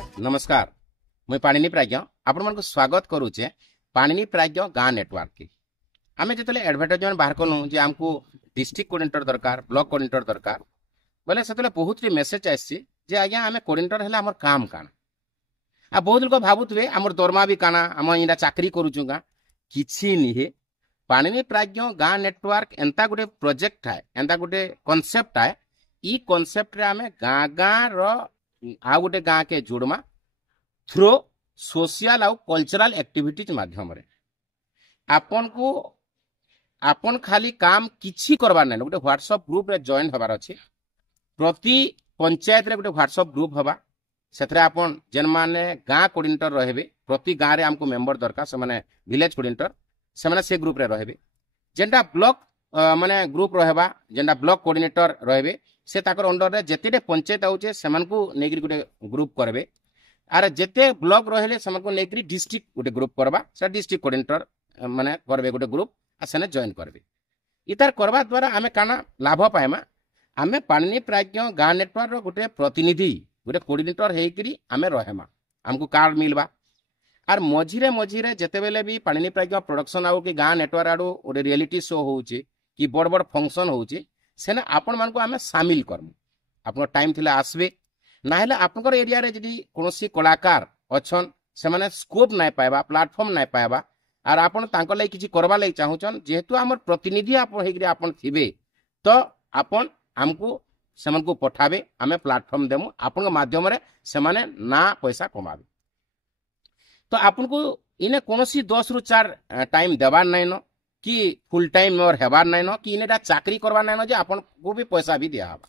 नमस्कार नमस्कार मुई पाणिनी प्राज्ञ आपण मन को स्वागत करूचे पाणिनी प्राज्ञ गाँ नेटवर्क की आमे जतले एडवर्टाइजमेंट बाहर कलु जे हमको डिस्ट्रिक्ट कोऑर्डिनेटर दरकार ब्लॉक कोऑर्डिनेटर दरकार बोले सेतले बहुत मेसेज आसी जे आज्ञा आमे कोऑर्डिनेटर हेले हमर काम काना आ बहुत लोग भाबुतबे हमर दरमा भी काना हम इना चाकरी करूचुगा किछि निहे पाणिनी प्राज्ञ गाँ नेटवर्क एंता गुटे प्रोजेक्ट है एंता गुटे कांसेप्ट है ई कांसेप्ट रे आमे गाँ गाँ रो आ गोटे गाँ के जोड़मा थ्रो सोशल आउ कल्चरल एक्टिविटीज माध्यम रे आपन को आपन खाली काम किछि करबार नै गोटे व्हाट्सएप ग्रुप रे जॉइन होबार अछि प्रति पंचायत रे गोटे व्हाट्सएप ग्रुप होबा सेथरे आपन जेन माने गाँ कोऑर्डिनेटर रहबे प्रति गाँ रे हमको मेंबर दरकार से माने विलेज कोऑर्डिनेटर से माने से ग्रुप रे रहबे जेंडा ब्लॉक माने ग्रुप रहबा जेंडा ब्लॉक कोऑर्डिनेटर रहबे से ताकर अंडर रे जेतेटे पंचायत आउचे सेमान को नेगरी गुटे ग्रुप करबे आर जेते ब्लॉक रहले सेमान को नेगरी डिस्ट्रिक्ट गुटे ग्रुप करबा से डिस्ट्रिक्ट कोऑर्डिनेटर माने करबे गुटे ग्रुप आ सेने जॉइन करबे इतार करबा द्वारा आमे काना लाभ पाएमा आमे पाणिनी प्राज्ञ गाँ नेटवर्क रो गुटे प्रतिनिधि गुटे कोऑर्डिनेटर हेकरी आमे रहेमा हमको कार्ड मिलबा आर मझिरे जेतेबेले भी पाणिनी प्राज्ञ प्रोडक्शन आउ कि गाँ नेटवर्क आडू गोटे रियलिटी शो होउची कि बड़ बड़ फंक्शन होउची सेना आपण मान को आमे शामिल करमु आपन टाइम थिला आसबे ना हेले आपनकर एरिया रे जदी कोनोसी कलाकार अछन से माने स्कोप नाय पाएबा प्लेटफॉर्म नाय पाएबा आर आपन तांको लई किछि करबा लई चाहुचन जेहेतु हमर प्रतिनिधि आपन हेगरे आपन थिबे तो आपन हमको सेमन को पठाबे आमे प्लेटफॉर्म देमु आपन माध्यम रे से माने ना पैसा कमाबे तो आपन को इने कोनोसी 10 रु 4 टाइम देबार नै न कि फुल टाइम और हेबार नै न कि इनेटा चाकरी करबार नै न जे आपन को भी पैसा भी दिया हबा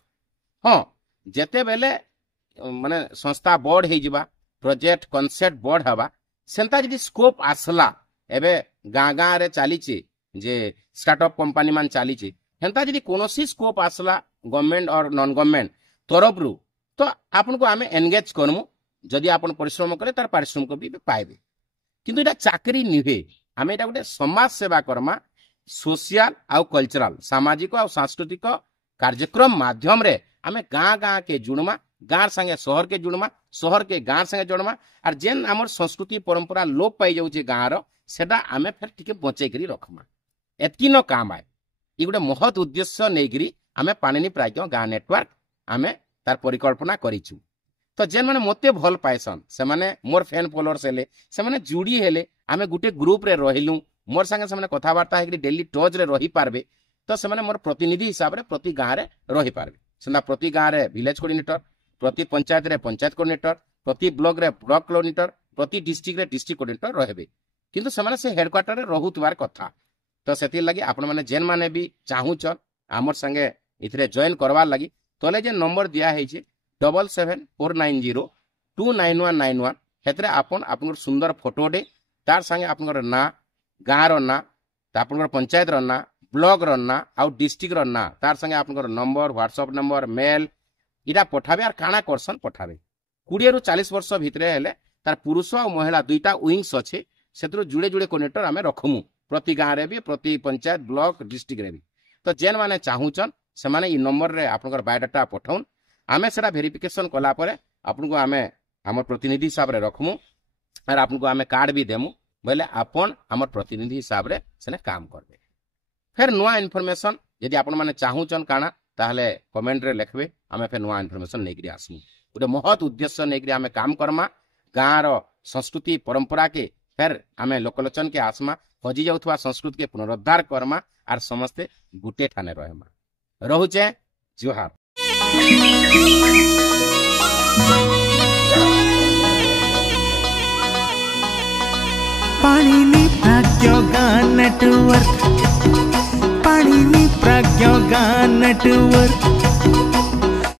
हां जेते बेले माने संस्था बोर्ड हे जिबा प्रोजेक्ट कांसेप्ट बोर्ड हबा सेंता जदी स्कोप आसला एबे गाँ गाँ रे चालीची जे स्टार्टअप कंपनी मान चालीची हेंता जदी कोनोसी स्कोप आसला गवर्नमेंट और नॉन गवर्नमेंट तरफ रु तो आपन को आमे एंगेज करमु जदी आपन परिश्रम करे तार परिश्रम को भी पाइबे किंतु एटा चाकरी निहे आमे एटा गोटे समाज सेवा करमा सोशल आउ कल्चरल सामाजिक आउ सांस्कृतिक कार्यक्रम माध्यम रे आमे गाँ गाँ के जुड़मा गाँ संगे शहर के जुड़मा शहर के गाँ संगे जोड़मा आर जेन हमर संस्कृति परंपरा लोप पाई जाउचे गाँ रो सेटा आमे फेर टिके बचै करी रखमा एतकी न काम आए ई गोटे महत उद्देश्य नेगिरी आमे पाणिनी प्राज्ञ गाँ नेटवर्क आमे तार परिकल्पना करिछु तो जेन माने मते भल पाइसन से माने मोर फैन फॉलोअर्स हेले से माने जुड़ी हेले आमे गुटे ग्रुप रे रहिलु मोर संगे से माने कथा वार्ता हेकरी डेली टच रे रही पारबे तो से माने मोर प्रतिनिधि हिसाब रे प्रति गाँ रे रही पारबे सेना प्रति गाँ रे विलेज कोऑर्डिनेटर प्रति पंचायत रे पंचायत कोऑर्डिनेटर प्रति ब्लॉक रे ब्लॉक कोऑर्डिनेटर प्रति डिस्ट्रिक्ट रे डिस्ट्रिक्ट कोऑर्डिनेटर रहबे किंतु से माने से हेडक्वार्टर रे रहुतवार कथा तो सेति लागि आपण माने जेन माने भी चाहूच हमर संगे इथरे जॉइन करवार लागि तले जे नंबर दिया है 7749029191 हेतरे आपन सुंदर फोटो दे तार संगे आपनकर ना गाँ रो ना आपनकर पंचायत रो ना ब्लॉक रो ना आउ डिस्ट्रिक्ट रो ना तार संगे आपनकर नंबर व्हाट्सएप नंबर मेल इरा पठाबे आर काना करसन पठाबे 20 रु 40 वर्ष भितरे हेले तार पुरुष और महिला दुईटा विंग्स अच्छे सेतरो जुड़े जुड़े कोऑर्डिनेटर आमे रखमु प्रति गाँ रे भी प्रति पंचायत ब्लॉक डिस्ट्रिक्ट रे भी तो जेन माने चाहूचन से माने ई नंबर रे आपनकर बायोडाटा पठाउन आमे सेरा वेरिफिकेशन कला परे आपन को आमे हमर प्रतिनिधि हिसाब रे रखमु और आपन को आमे कार्ड भी देमु बोले आपन हमर प्रतिनिधि हिसाब रे सेने काम करबे फिर नुआ इन्फॉर्मेशन यदि आपन माने चाहूचन काना ताहले कमेंट रे लिखबे आमे फिर नुआ इन्फॉर्मेशन नेगरी आसमु गोटे महत उद्देश्य नेगरी आमे काम करमा गाँ रो संस्कृति परंपरा के फिर आमे लोकलोचन के आसमा हजी जाउथवा संस्कृति के पुनरुद्धार करमा आर समस्ते गुटे ठाने रहेमा रहुचे जोहार पाणिनी प्राज्ञ गाँ नेटवर्क पाणिनी प्राज्ञ गाँ नेटवर्क